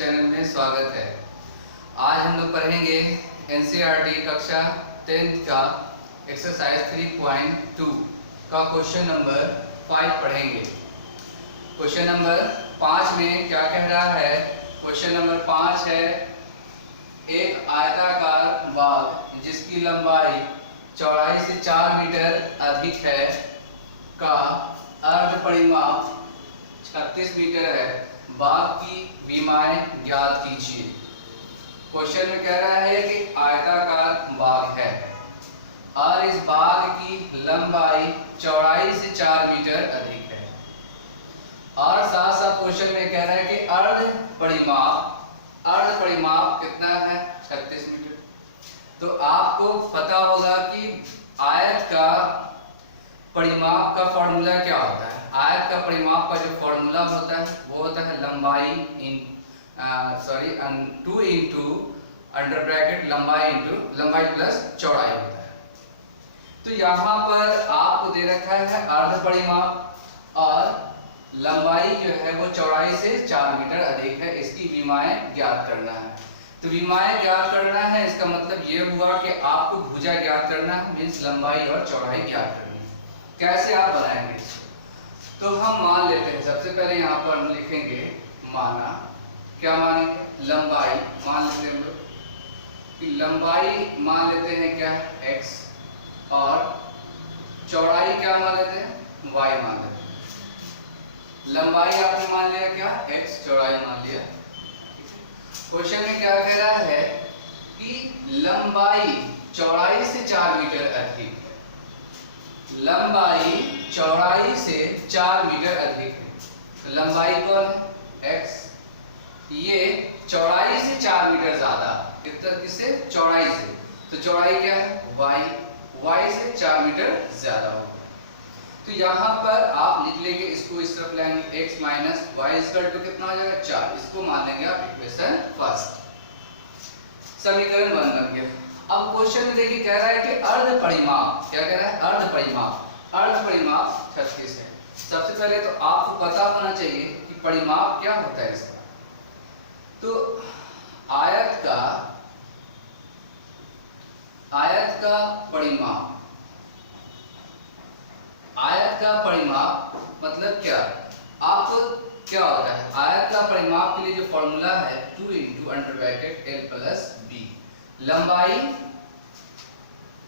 Channel में स्वागत है। आज हम लोग पढ़ेंगे एनसीईआरटी कक्षा 10th का एक्सरसाइज 3.2 का क्वेश्चन नंबर 5 पढ़ेंगे। क्वेश्चन नंबर 5 में क्या कह रहा है? क्वेश्चन नंबर 5 है, एक आयताकार बाग जिसकी लंबाई चौड़ाई से 4 मीटर अधिक है का अर्ध परिमाप 36 मीटर है, बाग की विमाएं ज्ञात कीजिए। क्वेश्चन में कह रहा है कि आयताकार बाग है और इस बाग की लंबाई चौड़ाई से 4 मीटर अधिक है और साथ साथ क्वेश्चन में कह रहा है कि अर्ध परिमाप कितना है? 36 मीटर। तो आपको पता होगा कि आयत का परिमाप का फॉर्मूला क्या होता है। आयत का परिमाप का जो फॉर्मूला होता है वो होता है लंबाई 2 इंटू अंडर ब्रैकेट लंबाई प्लस चौड़ाई होता है। तो यहाँ पर आपको दे रखा है अर्ध परिमाप और लंबाई जो है वो चौड़ाई से 4 मीटर अधिक है, इसकी विमाएं ज्ञात करना है। तो विमाएं ज्ञात करना है, इसका मतलब ये हुआ कि आपको भुजा ज्ञात करना है, मीन्स लंबाई और चौड़ाई ज्ञात करनी है। कैसे आप बनाएंगे? तो हम मान लेते हैं, सबसे पहले यहाँ पर हम लिखेंगे माना। क्या मानेंगे? लंबाई मान लेते हैं हम लोग कि लंबाई मान लेते हैं क्या? x और चौड़ाई क्या मान लेते हैं? y मान लेते हैं। लंबाई आपने मान लिया क्या? x, चौड़ाई मान लिया। क्वेश्चन में क्या कह रहा है कि लंबाई चौड़ाई से 4 मीटर अधिक है। लंबाई चौड़ाई से 4 मीटर अधिक है। लंबाई कौन है? x। ये चौड़ाई से 4 मीटर ज्यादा, किससे? चौड़ाई से। तो चौड़ाई क्या है? y से 4 मीटर ज्यादा होगा। तो यहाँ पर आप लिख लेंगे, इसको इस तरफ लाएंगे, x minus y equal to कितना हो जाएगा? 4। इसको मान लेंगे आप इक्वेशन फर्स्ट। समीकरण 1 बन गया। अब क्वेश्चन में देखिए कह रहा है कि अर्ध परिमाप, क्या कह रहा है? अर्ध परिमाप 36 है। सबसे पहले तो आपको पता होना चाहिए कि परिमाप क्या होता है इसका। तो आयत का परिमाप मतलब क्या? आपको क्या होता है? आयत का परिमाप के लिए जो फॉर्मूला है 2 into under bracket l plus b। लंबाई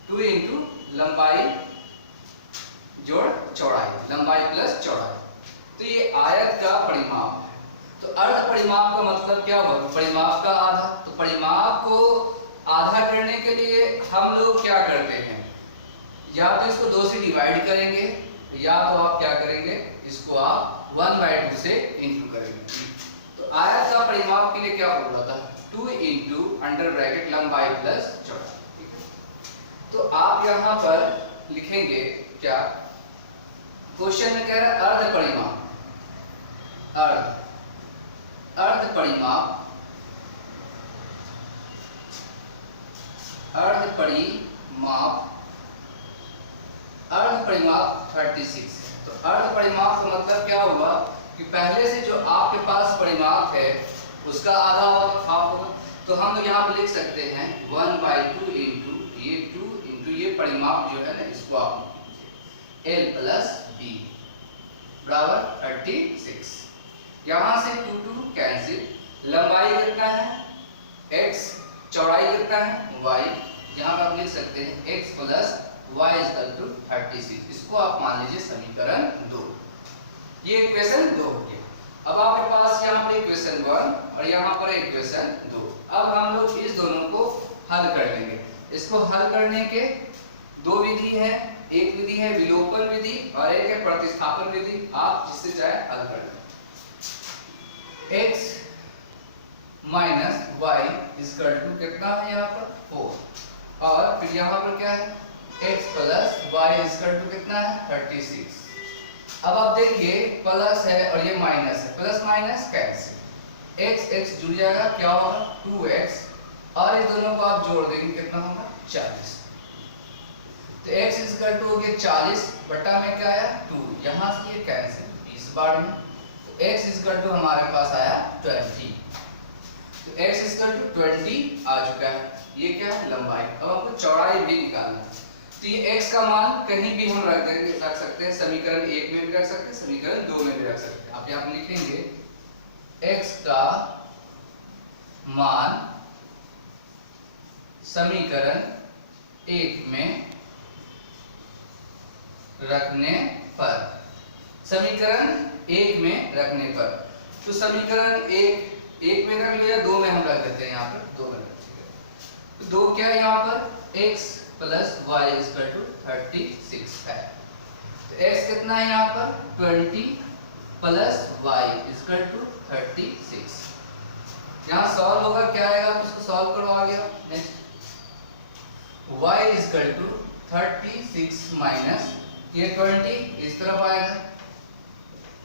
2 इंटू लंबाई जोड़ चौड़ाई, लंबाई प्लस चौड़ाई। तो ये आयत का परिमाप है। तो अर्ध परिमाप का मतलब क्या हुआ? परिमाप का आधा। तो परिमाप को आधा करने के लिए हम लोग क्या करते हैं? या तो इसको 2 से डिवाइड करेंगे या तो आप क्या करेंगे, इसको आप 1/2 से इंटू करेंगे। तो आयत का परिमाप के लिए क्या फॉर्मूला था? 2 इंटू अंडर ब्रैकेट लंबाई प्लस चौड़ाई। ठीक है, तो आप यहाँ पर लिखेंगे क्या? क्वेश्चन में कह रहा है अर्ध परिमाप अर्ध परिमाप 36 है। तो अर्ध परिमाप का मतलब क्या हुआ कि पहले से जो आपके पास परिमाप है उसका आधा होगा। तो हम लोग यहाँ पे लिख सकते हैं 1/2 इंटू ये 2 इंटू ये परिमाप जो है ना, इसको आप l प्लस b बराबर 36। यहाँ से 2 कैंसिल। लंबाई कितना है? x, चौड़ाई कितना है? y। यहाँ पे आप लिख सकते हैं x plus y equal to 36। इसको आप मान लीजिए समीकरण 2। ये इक्वेशन 2 हो गया। अब आपके पास यहाँ पर इक्वेशन 1 और यहाँ पर इक्वेशन 2। अब हम लोग इस दोनों को हल कर लेंगे। इसको हल करने के 2 विधि है। एक विधि है विलोपन विधि और एक है प्रतिस्थापन विधि। आप जिससे चाहे हल कर लें। x minus y equal to कितना है? यहाँ पर 4 और फिर यहाँ पर क्या है? x plus y equal to कितना है? 36। अब आप देखिए प्लस है और ये माइनस है, प्लस माइनस कैंसिल, x जुड़ जाएगा, क्या होगा? 2x और इस दोनों को आप जोड़ देंगे, कितना होगा? 40। तो x इक्वल टू हो गया 40 बटा में क्या आया? 2। यहाँ से ये कैंसिल 20 बार में, तो x इक्वल टू हमारे पास आया 20। इक्वल टू 20 आ चुका है। ये क्या है? लंबाई। अब हमको चौड़ाई भी निकालना है। तो ये x का मान कहीं भी हम रख सकते हैं, समीकरण 1 में भी रख सकते हैं, समीकरण 2 में भी रख सकते हैं। आप यहाँ पर लिखेंगे x का मान समीकरण 1 में रखने पर, समीकरण 1 में रखने पर, तो समीकरण 1 में रख लिया, 2 में हम रख देते हैं, यहाँ पर 2 में रख दिया। तो 2 क्या है यहाँ पर? x plus y equal to 36 है। तो x कितना है यहाँ पर? 20 प्लस y इक्वल टू 36। यहाँ सॉल्व होगा, क्या आएगा? उसको सॉल्व करो आगे। Next y equal to 36 minus ये 20 इस तरफ आएगा,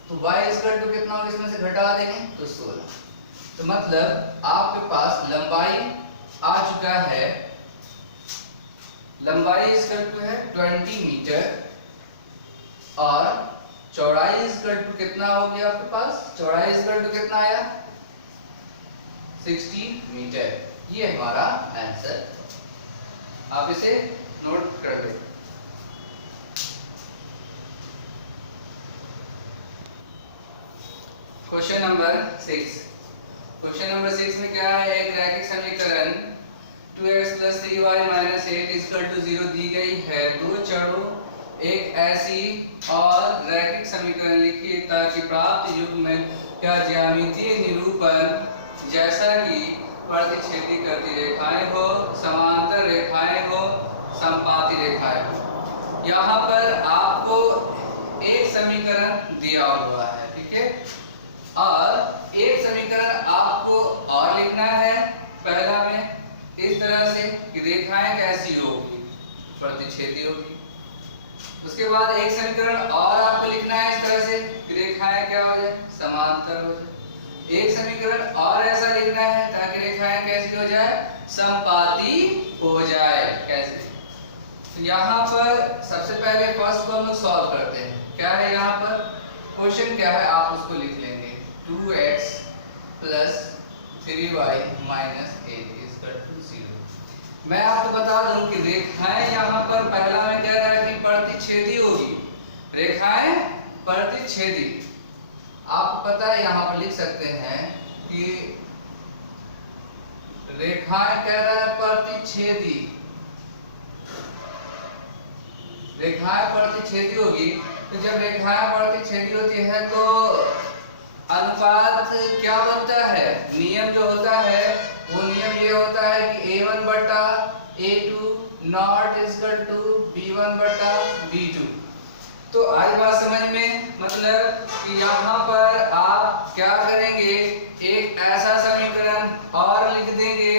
तो y इक्वल टू कितना होगा? इसमें से घटा देंगे तो 16। तो मतलब आपके पास लंबाई आ चुका है, लंबाई इक्वल टू है 20 मीटर और चौड़ाई इक्वल टू कितना हो गया आपके पास? चौड़ाई इक्वल टू कितना आया? 60 मीटर। ये हमारा आंसर। आप इसे नोट कर लें। Question number 6। क्वेश्चन नंबर 6 में क्या है? एक रैखिक समीकरण 2x + 3y - 8 = 0 दी गई है। दो चरों एक ऐसी और रैखिक समीकरण लिखिए ताकि प्राप्त युग्म का ज्यामितीय निरूपण जैसा कि प्रतिच्छेदी करती रेखाएं हो, समांतर रेखाएं हो, समपाती रेखाएं हो। यहाँ पर आपको एक समीकरण दिया हुआ है, ठीक है, और एक समीकरण आपको और लिखना है। पहला में इस तरह से कि रेखाएं कैसी होगी? प्रतिच्छेदी होगी। उसके बाद एक समीकरण और आपको लिखना है इस तरह से कि रेखाएं क्या हो जाए? समांतर हो जाए। एक समीकरण और ऐसा लिखना है ताकि रेखाएं कैसी हो जाए? समपाती हो जाए। कैसे? तो यहाँ पर सबसे पहले फर्स्ट को हम लोग सॉल्व करते हैं। क्या है यहाँ पर? क्वेश्चन क्या है आप उसको लिख लेंगे। 2x + 3y - 8 = 0। मैं आपको बता दूं कि रेखाएं यहाँ पर पहला में कह रहा है कि प्रतिच्छेदी होगी। रेखाएं प्रतिच्छेदी, आपको पता है यहाँ पर लिख सकते हैं कि रेखाएं कह रहा है प्रतिच्छेदी, रेखाएं प्रतिच्छेदी होगी। तो जब रेखाएं प्रतिच्छेदी होती है तो अनुपात क्या बनता है? नियम जो होता है वो नियम ये होता है कि a1 बटा a2 not equal to b1 बटा b2। तो आई बात समझ में? मतलब कि यहाँ पर आप क्या करेंगे? एक ऐसा समीकरण और लिख देंगे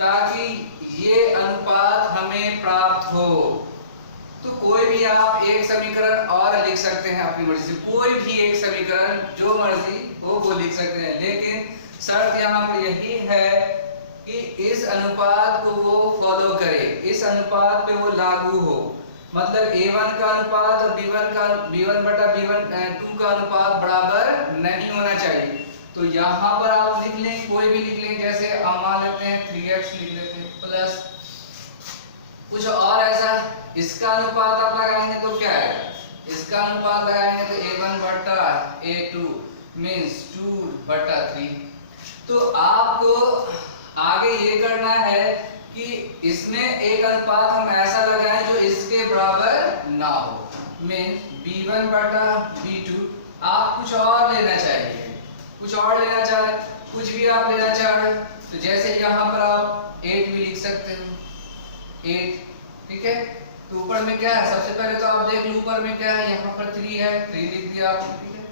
ताकि ये अनुपात हमें प्राप्त हो। तो कोई भी आप एक समीकरण और लिख सकते हैं अपनी मर्जी से, कोई भी एक समीकरण जो मर्जी हो वो लिख सकते हैं, लेकिन शर्त यहाँ पर यही है कि इस अनुपात को वो फॉलो करे, इस अनुपात पे वो लागू हो। मतलब a1 का अनुपात और b1 बटा b2 का अनुपात बराबर नहीं होना चाहिए। तो यहाँ पर आप लिख लें, कोई भी लिख लें, जैसे हम मान लेते हैं 3x लिख लेते हैं प्लस कुछ और ऐसा। इसका अनुपात आप लगाएंगे तो क्या है? इसका अनुपात लगाएंगे तो a1 बटा a2 मींस 2/3। तो आपको आगे ये करना है कि इसमें एक अनुपात हम ऐसा लगाएं जो इसके बराबर ना हो, मींस b1 बटा b2। आप कुछ और लेना चाहिए, कुछ और लेना चाहे, कुछ भी आप लेना चाहे तो जैसे यहाँ पर आप 8 भी लिख सकते हो, 8, ठीक है। तो ऊपर में क्या है? सबसे पहले तो आप देख लो ऊपर में क्या है, यहाँ पर 3 है, 3 लिख दिया आपने, ठीक है।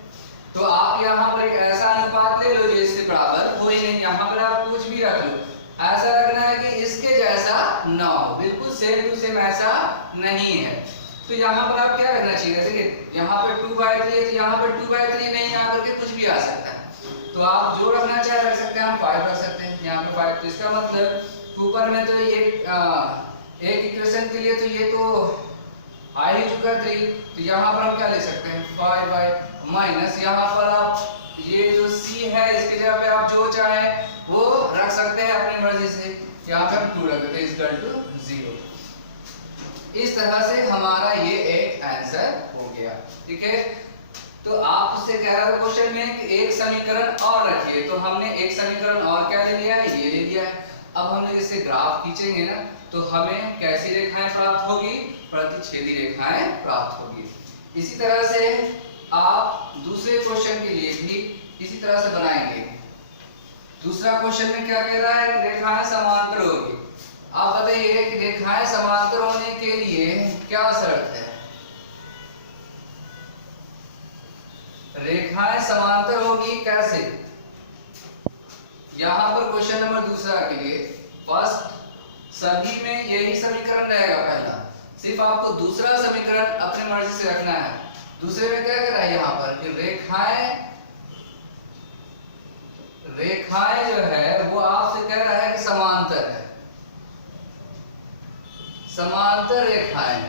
तो आप यहाँ पर एक ऐसा अनुपात ले लो जो इससे बराबर हो ही नहीं। यहाँ पर आप कुछ भी रख लो, ऐसा रखना है कि इसके जैसा ना हो, बिल्कुल सेम टू सेम ऐसा नहीं है। तो यहाँ पर आप क्या करना चाहिए? जैसे कि यहाँ पर 2/3 है तो यहाँ पर 2/3 नहीं आकर के कुछ भी आ सकता है। तो आप जो रखना चाहे रख सकते हैं, हम 5 रख सकते हैं यहाँ पे 5। तो इसका मतलब ऊपर में तो ये एक इक्वेशन के लिए तो ये तो आ ही चुका 3। तो यहाँ पर हम क्या ले सकते हैं 5/, माइनस यहाँ पर आप ये जो c है इसकी जगह पे आप जो चाहे वो रख सकते हैं अपनी मर्जी से। यहाँ पे हम 2 रख देते हैं इक्वल टू 0। इस तरह से हमारा ये एक आंसर हो गया। ठीक है, तो आप उससे कह रहा था क्वेश्चन में कि एक समीकरण और रखिए, तो हमने एक समीकरण और क्या ले लिया है, ये ले लिया है। अब हम लोग इससे ग्राफ खींचेंगे ना, तो हमें कैसी रेखाएं प्राप्त होगी, प्रतिच्छेदी रेखाएं प्राप्त होगी। इसी तरह से आप दूसरे क्वेश्चन के लिए भी इसी तरह से बनाएंगे। दूसरा क्वेश्चन में क्या कह रहा है कि रेखाएं समांतर होगी। आप बताइए कि रेखाएं समांतर होने के लिए क्या शर्त है। रेखाएं समांतर होगी कैसे, यहां पर क्वेश्चन नंबर दूसरा के लिए फर्स्ट सभी में यही समीकरण रहेगा पहला, सिर्फ आपको दूसरा समीकरण अपनी मर्जी से रखना है। दूसरे में क्या कर रहा है यहाँ पर कि रेखाएं जो है वो आपसे कह रहा है कि समांतर है, समांतर रेखाएं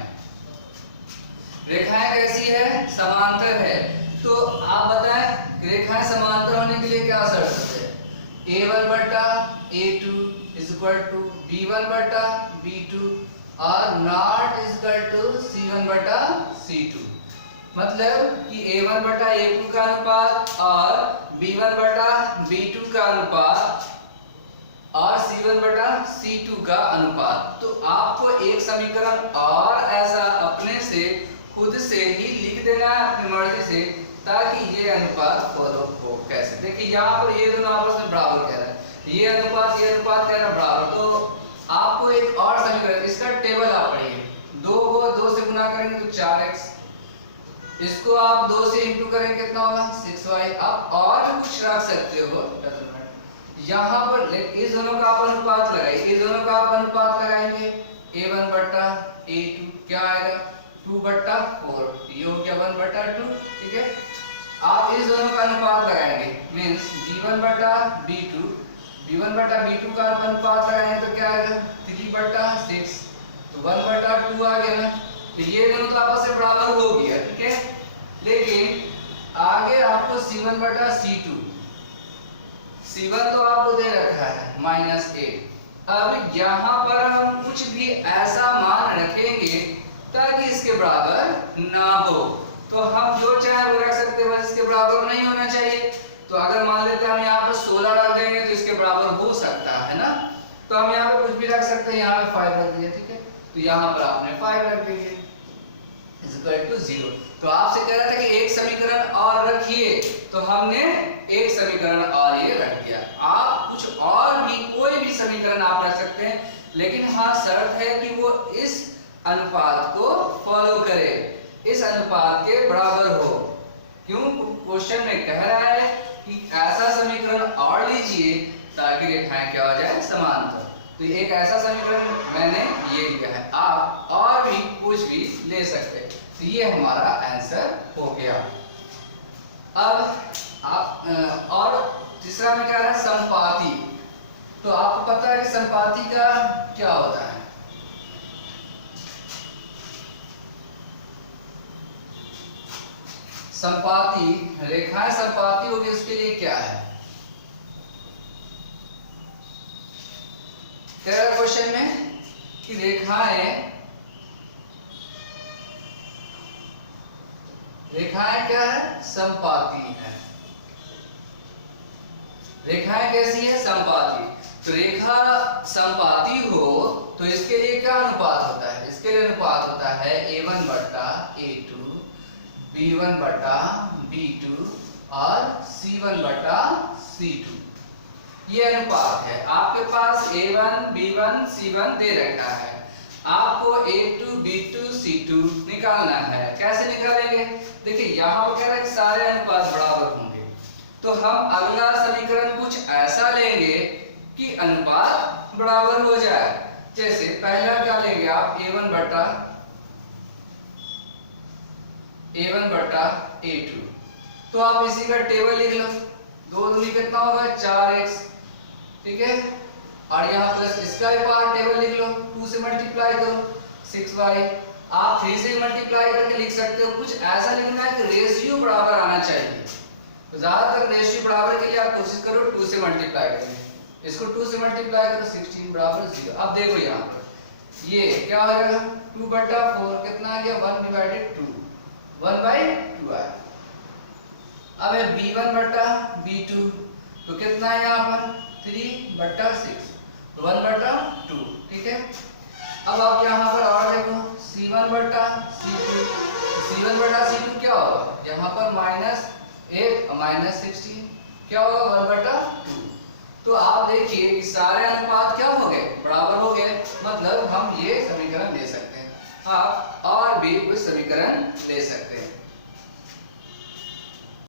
कैसी है, समांतर है। तो आप बताएं रेखाएं समांतर होने के लिए क्या शर्त है। a1 बटा a2 is equal to b1 बटा b2 और not is equal to c1 बटा c2। मतलब कि a1 बटा a2 का अनुपात और b1 बटा b2 का अनुपात और c1 बटा c2 का अनुपात। तो आपको एक समीकरण और ऐसा अपने से खुद से ही लिख देना है अपनी मर्जी से, ताकि ये अनुपात फॉलो हो। कैसे, देखिए यहाँ पर ये दोनों आपस में बराबर कह रहा है, ये अनुपात कह रहा है बराबर। तो आपको एक और समीकरण, इसका टेबल आप पढ़िए। 2 को 2 से गुना करेंगे तो 4x, इसको आप 2 से इंटू करेंगे कितना होगा 6y। आप और भी कुछ रख सकते हो, यहाँ पर इस दोनों का आप अनुपात लगाइए, इस दोनों का आप अनुपात लगाएंगे a1 बटा a2 क्या आएगा 2 बटा 4, ये हो गया 1 बटा 2। ठीक है, आप इस दोनों का अनुपात लगाएंगे मींस b1 बटा b2 का अनुपात लगाएंगे तो क्या आएगा 3 बटा 6, तो 1 बटा 2 आ गया ना। तो ये दोनों तो आपस में बराबर हो गया। ठीक है, लेकिन आगे आपको c1 बटा c1 तो आपको दे रखा है -8। अब यहाँ पर हम कुछ भी ऐसा मान रखेंगे ताकि इसके बराबर ना हो, तो हम जो चाहे वो रख सकते हैं, बस इसके बराबर नहीं होना चाहिए। तो अगर मान लेते हैं हम यहाँ पर 16 रख देंगे तो इसके बराबर हो सकता है ना, तो हम यहाँ पे कुछ भी रख सकते हैं, यहाँ पे 5 रख दिया। ठीक है, तो यहाँ पर आपने 5 रख दिए इज इक्वल टू 0। तो आपसे कह रहा था कि एक समीकरण और रखिए, तो हमने एक समीकरण और ये रख दिया। आप कुछ और भी कोई भी समीकरण आप रख सकते हैं, लेकिन हाँ शर्त है कि वो इस अनुपात को फॉलो करे, इस अनुपात के बराबर हो। क्यों, क्वेश्चन में कह रहा है कि ऐसा समीकरण और लीजिए ताकि रेखाएं क्या हो जाए समांतर। तो एक ऐसा समीकरण मैंने ये लिखा है, आप और भी कुछ भी ले सकते हैं। तो ये हमारा आंसर हो गया। अब आप और तीसरा में क्या है संपाती। तो आपको पता है कि संपाती का क्या होता है। संपाती रेखाएं संपाती होगी, उसके लिए क्या है कह रहा क्वेश्चन में कि रेखाएं क्या है संपाती है। रेखाएं कैसी है संपाती। तो रेखा संपाती हो तो इसके लिए क्या अनुपात होता है, इसके लिए अनुपात होता है a1 बटा a2, b1 बटा b2 और c1 बटा c2। ये अनुपात है। आपके पास a1 b1 c1 दे रखा है, आपको a2 b2 c2 निकालना है। कैसे निकालेंगे, देखिए यहाँ पर कह रहा है कि सारे अनुपात बराबर होंगे, तो हम अगला समीकरण कुछ ऐसा लेंगे कि अनुपात बराबर हो जाए। जैसे पहला क्या लेंगे आप a1 बटा a2, तो आप इसी का टेबल लिख लो। 2 दूनी कितना होगा 4x। ठीक है, और यहाँ प्लस इसका भी पार्ट टेबल लिख लो, 2 से मल्टीप्लाई करो 6y। आप 3 से मल्टीप्लाई करके लिख सकते हो। कुछ ऐसा लिखना है कि रेशियो बराबर आना चाहिए। तो ज्यादातर रेशियो बराबर के लिए आप कोशिश करो 2 से मल्टीप्लाई करने। इसको 2 से मल्टीप्लाई करो 16 बराबर 0। अब देखो यहाँ पर ये क्या हो जाएगा 2/4 कितना आ गया 1/2 1/2 आया। अब है b1/b2 तो कितना है यहाँ पर 3/6 तो 1/2 ठीक है। अब आप यहाँ पर और देखो c1/c2 c1/c2 क्या होगा यहाँ पर -8 -16 क्या होगा 1/2। तो आप देखिए कि सारे अनुपात क्या हो गए बराबर हो गए, मतलब हम ये समीकरण ले सकते हैं। आप और भी कुछ समीकरण ले सकते हैं।